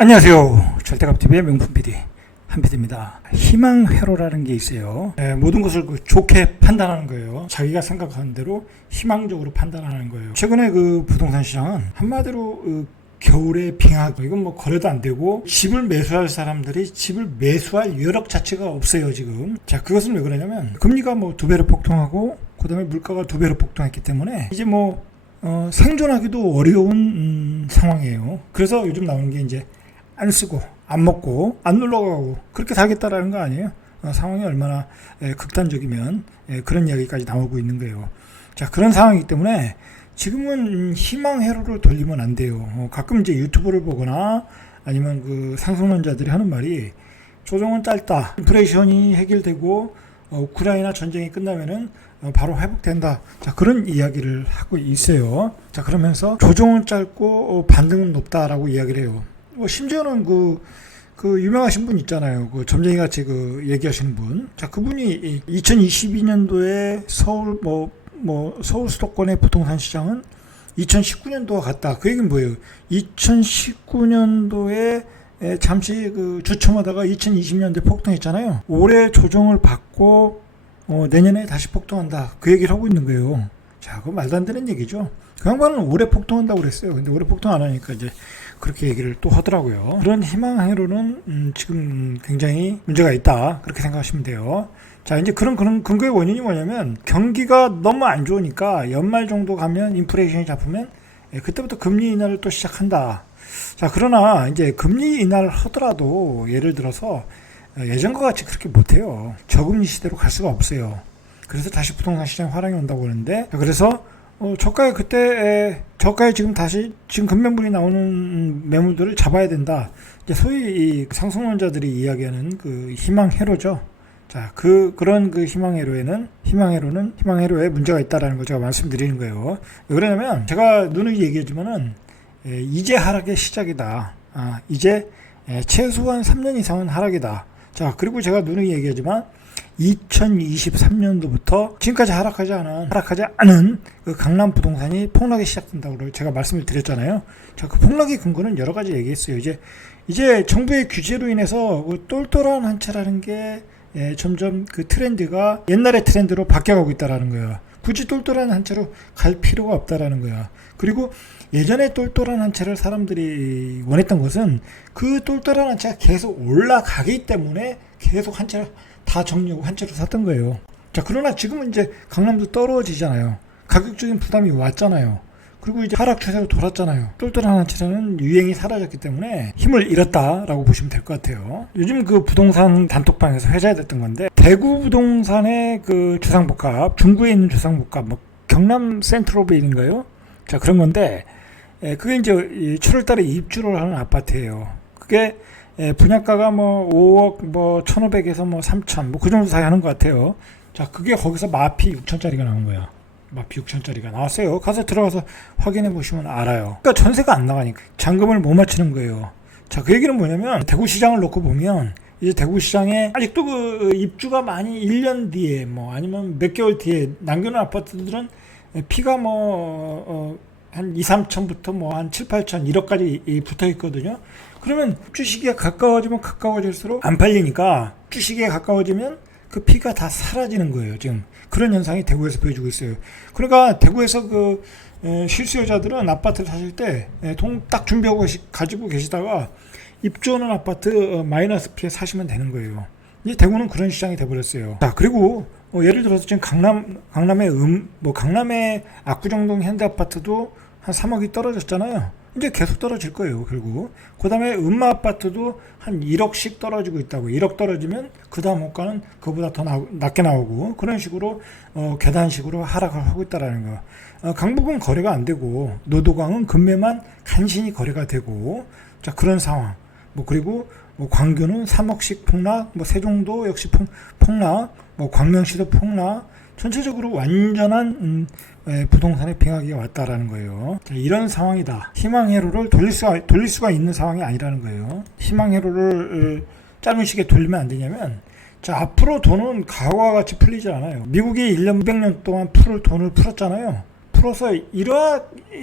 안녕하세요. 절대값TV의 명품 PD 한PD입니다. 희망회로라는 게 있어요. 모든 것을 좋게 판단하는 거예요. 자기가 생각하는 대로 희망적으로 판단하는 거예요. 최근에 그 부동산 시장은 한마디로 겨울에 빙하기, 이건 뭐 거래도 안 되고 집을 매수할 사람들이 집을 매수할 여력 자체가 없어요 지금. 자, 그것은 왜 그러냐면 금리가 뭐 2배로 폭등하고 그 다음에 물가가 2배로 폭등했기 때문에 이제 뭐 생존하기도 어려운 상황이에요. 그래서 요즘 나오는 게 이제 안 쓰고 안 먹고 안 놀러가고 그렇게 살겠다라는 거 아니에요. 상황이 얼마나 극단적이면 그런 이야기까지 나오고 있는 거예요. 자, 그런 상황이기 때문에 지금은 희망 회로를 돌리면 안 돼요. 가끔 이제 유튜브를 보거나 아니면 그 상승론자들이 하는 말이 조정은 짧다, 인플레이션이 해결되고 우크라이나 전쟁이 끝나면은 바로 회복된다. 자, 그런 이야기를 하고 있어요. 자, 그러면서 조정은 짧고 반등은 높다라고 이야기를 해요. 심지어는 그 유명하신 분 있잖아요. 그 점쟁이 같이 그 얘기하시는 분. 자, 그분이 2022년도에 서울 수도권의 부동산 시장은 2019년도와 같다. 그 얘기는 뭐예요? 2019년도에 잠시 그 주춤하다가 2020년도에 폭등했잖아요. 올해 조정을 받고 내년에 다시 폭등한다. 그 얘기를 하고 있는 거예요. 자, 그거 말도 안 되는 얘기죠. 그 양반은 올해 폭등한다고 그랬어요. 근데 올해 폭등 안 하니까 이제 그렇게 얘기를 또 하더라고요. 그런 희망회로는 지금 굉장히 문제가 있다. 그렇게 생각하시면 돼요. 자, 이제 그런 근거의 원인이 뭐냐면 경기가 너무 안 좋으니까 연말 정도 가면 인플레이션이 잡히면 그때부터 금리 인하를 또 시작한다. 자, 그러나 이제 금리 인하를 하더라도 예를 들어서 예전과 같이 그렇게 못해요. 저금리 시대로 갈 수가 없어요. 그래서 다시 부동산 시장에 화랑이 온다고 하는데, 그래서 저가에 지금 급매물이 나오는 매물들을 잡아야 된다. 이제 소위 이 상승론자들이 이야기하는 그 희망회로죠. 자, 그런 희망회로에 문제가 있다라는 걸 제가 말씀드리는 거예요. 왜 그러냐면 제가 누누이 얘기하지만은 이제 하락의 시작이다. 이제 최소한 3년 이상은 하락이다. 자, 그리고 제가 누누이 얘기하지만 2023년도부터 지금까지 하락하지 않은 그 강남 부동산이 폭락이 시작된다고 제가 말씀을 드렸잖아요. 자, 그 폭락의 근거는 여러 가지 얘기했어요. 이제 정부의 규제로 인해서 그 똘똘한 한 채라는 게 점점 그 트렌드가 옛날의 트렌드로 바뀌어가고 있다라는 거예요. 굳이 똘똘한 한 채로 갈 필요가 없다라는 거야. 그리고 예전에 똘똘한 한 채를 사람들이 원했던 것은 그 똘똘한 한 채가 계속 올라가기 때문에 계속 한 채를 다 정리하고 한 채로 샀던 거예요. 자, 그러나 지금은 이제 강남도 떨어지잖아요. 가격적인 부담이 왔잖아요. 그리고 이제 하락 추세로 돌았잖아요. 똘똘한 한 채는 유행이 사라졌기 때문에 힘을 잃었다라고 보시면 될 것 같아요. 요즘 그 부동산 단톡방에서 회자됐던 건데, 대구 부동산의 그 주상복합, 중구에 있는 주상복합, 뭐 경남 센트로베일인가요? 자, 그런 건데, 그게 이제 7월달에 입주를 하는 아파트예요. 그게 분양가가 뭐 5억, 뭐 1,500에서 뭐 3천, 뭐 그 정도 사이 하는 것 같아요. 자, 그게 거기서 마피 6천짜리가 나온 거야. 마피 6천짜리가 나왔어요. 가서 들어가서 확인해 보시면 알아요. 그러니까 전세가 안 나가니까 잔금을 못 맞추는 거예요. 자, 그 얘기는 뭐냐면 대구시장을 놓고 보면 이제 대구시장에 아직도 그 입주가 많이 1년 뒤에 뭐 아니면 몇 개월 뒤에 남겨놓은 아파트들은 피가 한 2, 3천부터 뭐 한 7, 8천 1억까지 붙어 있거든요. 그러면 입주 시기가 가까워지면 가까워질수록 안 팔리니까 입주 시기에 가까워지면 그 피가 다 사라지는 거예요. 지금 그런 현상이 대구에서 보여주고 있어요. 그러니까 대구에서 그 실수요자들은 아파트를 사실 때 돈 딱 준비하고 가지고 계시다가 입주하는 아파트 마이너스 피해 사시면 되는 거예요. 이제 대구는 그런 시장이 돼버렸어요. 자, 그리고 예를 들어서 지금 강남의 압구정동 현대아파트도 한 3억이 떨어졌잖아요. 이제 계속 떨어질 거예요, 결국. 그 다음에 아파트도 한 1억씩 떨어지고 있다고. 1억 떨어지면 그 다음 호가는 그보다 더 낮게 나오고, 그런 식으로 계단식으로 하락을 하고 있다라는 거. 강북은 거래가 안 되고, 노도강은 금매만 간신히 거래가 되고, 자, 그런 상황. 그리고 광교는 3억씩 폭락, 세종도 역시 폭락, 광명시도 폭락. 전체적으로 완전한 부동산의 빙하기가 왔다라는 거예요. 자, 이런 상황이다. 희망회로를 돌릴 수가 있는 상황이 아니라는 거예요. 희망회로를 짧은 시기에 돌리면 안 되냐면, 자, 앞으로 돈은 과거와 같이 풀리지 않아요. 미국이 1년 200년 동안 돈을 풀었잖아요. 앞으로서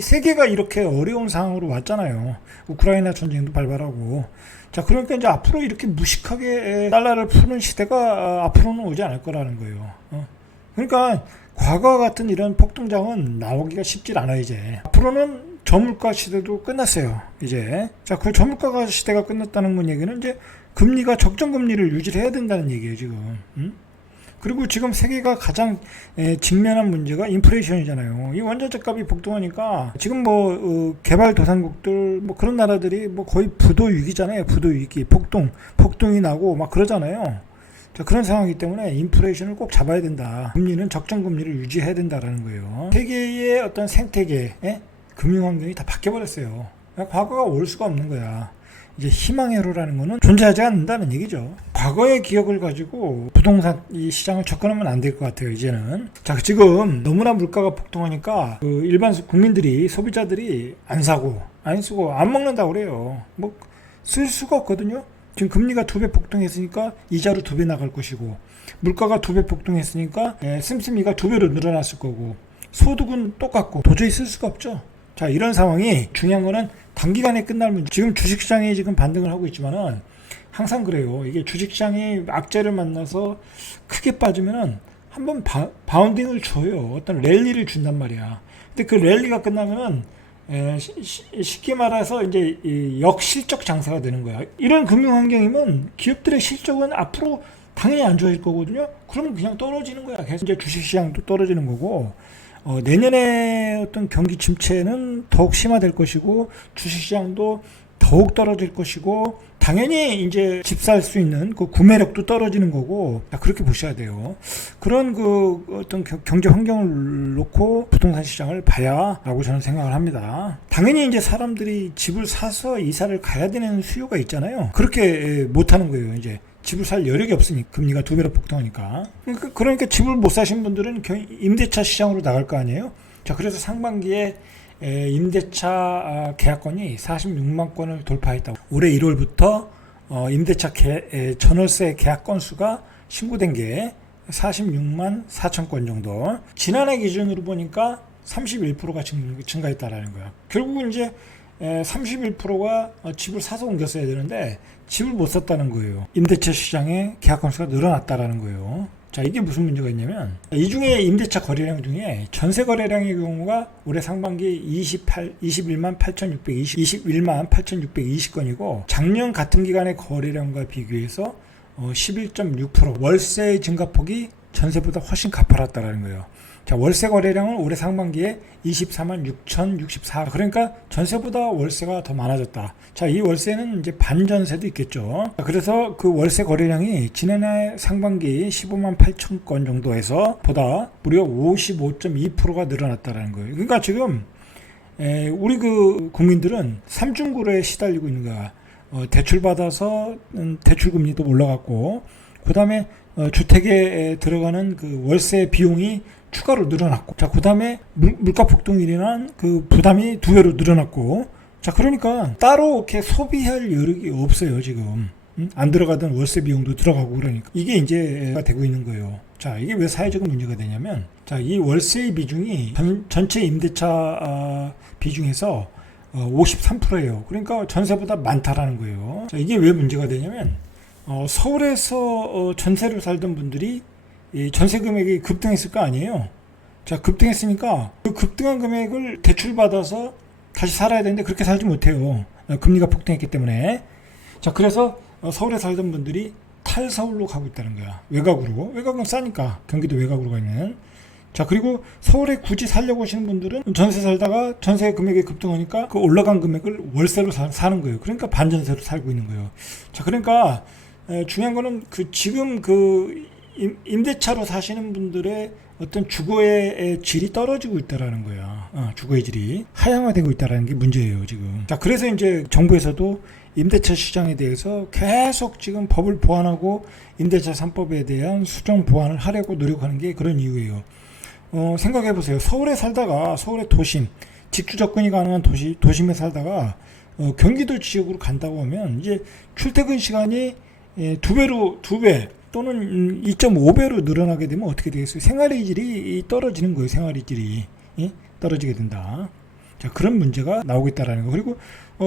세계가 이렇게 어려운 상황으로 왔잖아요. 우크라이나 전쟁도 발발하고. 자, 그러니까 이제 앞으로 이렇게 무식하게 달러를 푸는 시대가 앞으로는 오지 않을 거라는 거예요. 그러니까 과거와 같은 이런 폭등장은 나오기가 쉽질 않아요, 이제. 앞으로는 저물가 시대도 끝났어요, 이제. 자, 그 저물가 시대가 끝났다는 건 얘기는 이제 금리가 적정금리를 유지를 해야 된다는 얘기예요, 지금. 그리고 지금 세계가 가장 직면한 문제가 인플레이션이잖아요. 이 원자재 값이 복등하니까 지금 개발도상국들 그런 나라들이 거의 부도 위기잖아요. 부도 위기, 폭동이 나고 막 그러잖아요. 자, 그런 상황이기 때문에 인플레이션을 꼭 잡아야 된다. 금리는 적정 금리를 유지해야 된다라는 거예요. 세계의 어떤 생태계, 금융 환경이 다 바뀌어 버렸어요. 과거가 올 수가 없는 거야. 이제 희망의 회로라는 거는 존재하지 않는다는 얘기죠. 과거의 기억을 가지고 부동산 이 시장을 접근하면 안 될 것 같아요, 이제는. 자, 지금 너무나 물가가 폭등하니까 일반 국민들이, 소비자들이 안 사고, 안 쓰고, 안 먹는다고 그래요. 쓸 수가 없거든요. 지금 금리가 2배 폭등했으니까 이자로 2배 나갈 것이고, 물가가 2배 폭등했으니까 씀씀이가 2배로 늘어났을 거고, 소득은 똑같고, 도저히 쓸 수가 없죠. 자, 이런 상황이 중요한 거는 단기간에 끝날 문제. 지금 주식시장이 지금 반등을 하고 있지만은 항상 그래요. 이게 주식시장이 악재를 만나서 크게 빠지면은 한번 바운딩을 줘요. 어떤 랠리를 준단 말이야. 근데 그 랠리가 끝나면은 쉽게 말해서 이제 역실적 장사가 되는 거야. 이런 금융 환경이면 기업들의 실적은 앞으로 당연히 안 좋아질 거거든요. 그러면 그냥 떨어지는 거야. 계속 이제 주식시장도 떨어지는 거고. 내년에 어떤 경기 침체는 더욱 심화될 것이고, 주식시장도 더욱 떨어질 것이고, 당연히 이제 집 살 수 있는 그 구매력도 떨어지는 거고, 그렇게 보셔야 돼요. 그런 어떤 경제 환경을 놓고 부동산 시장을 봐야라고 저는 생각을 합니다. 당연히 이제 사람들이 집을 사서 이사를 가야 되는 수요가 있잖아요. 그렇게 못 하는 거예요, 이제. 집을 살 여력이 없으니까, 금리가 2배로 폭등하니까. 그러니까 집을 못 사신 분들은 임대차 시장으로 나갈 거 아니에요. 자, 그래서 상반기에 임대차 계약건이 46만 건을 돌파했다고. 올해 1월부터 임대차 전월세 계약 건수가 신고된 게 46만 4천 건 정도. 지난해 기준으로 보니까 31%가 증가했다라는 거야. 결국은 이제 31%가 집을 사서 옮겼어야 되는데 집을 못 샀다는 거예요. 임대차 시장에 계약 건수가 늘어났다라는 거예요. 자, 이게 무슨 문제가 있냐면, 이 중에 임대차 거래량 중에 전세 거래량의 경우가 올해 상반기 21만 8,620건이고, 작년 같은 기간의 거래량과 비교해서 11.6% 월세 증가폭이 전세보다 훨씬 가파랐다는 거예요. 자, 월세 거래량은 올해 상반기에 24만 6,064. 그러니까 전세보다 월세가 더 많아졌다. 자, 이 월세는 이제 반전세도 있겠죠. 그래서 그 월세 거래량이 지난해 상반기 15만 8천 건 정도에서 보다 무려 55.2%가 늘어났다는 거예요. 그러니까 지금 우리 국민들은 삼중고래에 시달리고 있는 거야. 대출 받아서 대출 금리도 올라갔고, 그 다음에 주택에 들어가는 그 월세 비용이 추가로 늘어났고, 자, 그 다음에 물가 폭등이 일어난 그 부담이 2배로 늘어났고, 자, 그러니까 따로 이렇게 소비할 여력이 없어요, 지금. 안 들어가던 월세 비용도 들어가고 그러니까. 이게 이제 되고 있는 거예요. 자, 이게 왜 사회적 문제가 되냐면, 자, 이 월세의 비중이 전체 임대차 비중에서 53%예요. 그러니까 전세보다 많다라는 거예요. 자, 이게 왜 문제가 되냐면, 서울에서 전세를 살던 분들이 이 전세 금액이 급등했을 거 아니에요. 자, 급등했으니까 그 급등한 금액을 대출받아서 다시 살아야 되는데 그렇게 살지 못해요. 금리가 폭등했기 때문에. 자, 그래서 서울에 살던 분들이 탈서울로 가고 있다는 거야. 외곽은 싸니까. 경기도 외곽으로 가 있는. 자, 그리고 서울에 굳이 살려고 하시는 분들은 전세 살다가 전세 금액이 급등하니까 그 올라간 금액을 월세로 사는 거예요. 그러니까 반전세로 살고 있는 거예요. 자, 그러니까 중요한 거는 지금 임대차로 사시는 분들의 어떤 주거의 질이 떨어지고 있다라는 거야. 주거의 질이 하향화되고 있다라는 게 문제예요, 지금. 자, 그래서 이제 정부에서도 임대차 시장에 대해서 계속 지금 법을 보완하고 임대차 3법에 대한 수정 보완을 하려고 노력하는 게 그런 이유예요. 생각해 보세요. 서울에 살다가 서울의 도심, 직주 접근이 가능한 도심에 살다가 경기도 지역으로 간다고 하면 이제 출퇴근 시간이 2배 또는 2.5배로 늘어나게 되면 어떻게 되겠어요? 생활의 질이 떨어지는 거예요. 생활의 질이. 예? 떨어지게 된다. 자, 그런 문제가 나오고 있다라는 거. 그리고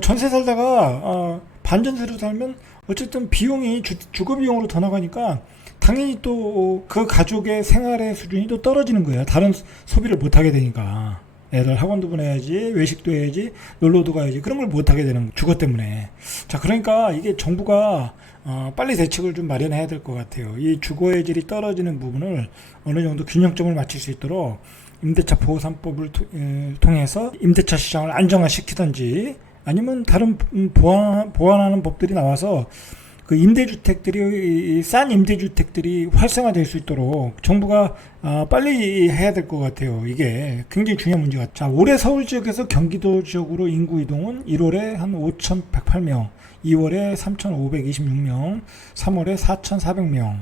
전세 살다가 반전세로 살면 어쨌든 비용이 주거 비용으로 더 나가니까 당연히 또 그 가족의 생활의 수준이 또 떨어지는 거예요. 다른 소비를 못 하게 되니까. 애들 학원도 보내야지, 외식도 해야지, 놀러도 가야지. 그런 걸 못 하게 되는 주거 때문에. 자, 그러니까 이게 정부가 빨리 대책을 좀 마련해야 될 것 같아요. 이 주거의 질이 떨어지는 부분을 어느 정도 균형점을 맞출 수 있도록 임대차 보호 3법을 통해서 임대차 시장을 안정화시키든지 아니면 다른 보완하는 법들이 나와서 그 임대주택들이 싼 임대주택들이 활성화될 수 있도록 정부가 빨리 해야 될 것 같아요. 이게 굉장히 중요한 문제가. 자, 올해 서울 지역에서 경기도 지역으로 인구 이동은 1월에 한 5,108명, 2월에 3,526명, 3월에 4,400명,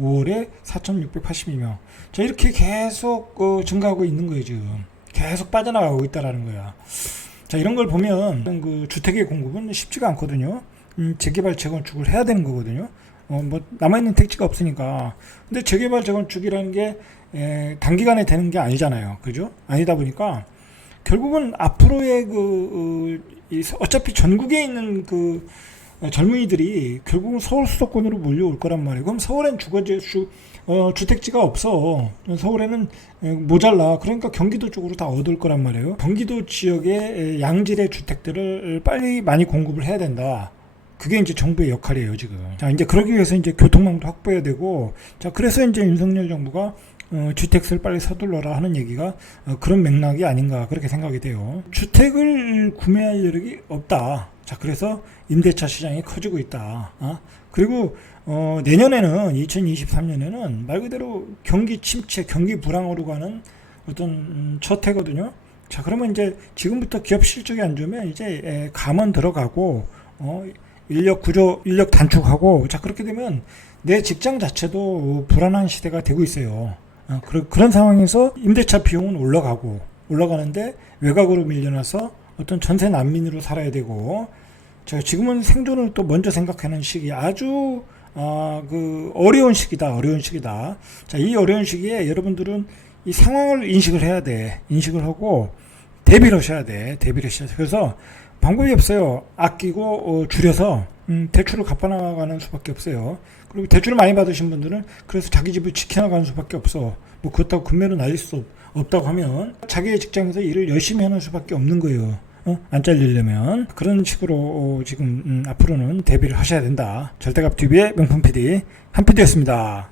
5월에 4,682명. 자, 이렇게 계속 증가하고 있는 거예요. 지금 계속 빠져나가고 있다라는 거야. 자, 이런 걸 보면 그 주택의 공급은 쉽지가 않거든요. 재개발 재건축을 해야 되는 거거든요. 뭐 남아있는 택지가 없으니까. 근데 재개발 재건축이라는 게 단기간에 되는 게 아니잖아요. 그죠? 아니다 보니까 결국은 앞으로의 어차피 전국에 있는 그 젊은이들이 결국은 서울 수도권으로 몰려올 거란 말이에요. 그럼 서울엔 주택지가 없어. 서울에는 모자라. 그러니까 경기도 쪽으로 다 얻을 거란 말이에요. 경기도 지역의 양질의 주택들을 빨리 많이 공급을 해야 된다. 그게 이제 정부의 역할이에요, 지금. 자, 이제 그러기 위해서 이제 교통망도 확보해야 되고, 자, 그래서 이제 윤석열 정부가 주택을 빨리 서둘러라 하는 얘기가 그런 맥락이 아닌가, 그렇게 생각이 돼요. 주택을 구매할 여력이 없다. 자, 그래서 임대차 시장이 커지고 있다. 그리고 내년에는 2023년에는 말 그대로 경기 침체, 경기 불황으로 가는 어떤 첫 해거든요. 자, 그러면 이제 지금부터 기업 실적이 안 좋으면 이제 감원 들어가고 인력 구조, 인력 단축하고, 자, 그렇게 되면 내 직장 자체도 불안한 시대가 되고 있어요. 그런 상황에서 임대차 비용은 올라가는데 외곽으로 밀려나서 어떤 전세 난민으로 살아야 되고, 자, 지금은 생존을 또 먼저 생각하는 시기, 아주 어려운 시기다. 자, 이 어려운 시기에 여러분들은 이 상황을 인식을 해야 돼. 인식을 하고 대비를 하셔야 돼. 그래서 방법이 없어요. 아끼고 줄여서 대출을 갚아나가는 수밖에 없어요. 그리고 대출을 많이 받으신 분들은 그래서 자기 집을 지켜나가는 수밖에 없어. 뭐 그렇다고 금매로 날릴 수 없다고 하면 자기의 직장에서 일을 열심히 하는 수밖에 없는 거예요. 안 잘리려면. 그런 식으로 지금 앞으로는 대비를 하셔야 된다. 절대값 TV의 명품 PD 한 PD였습니다.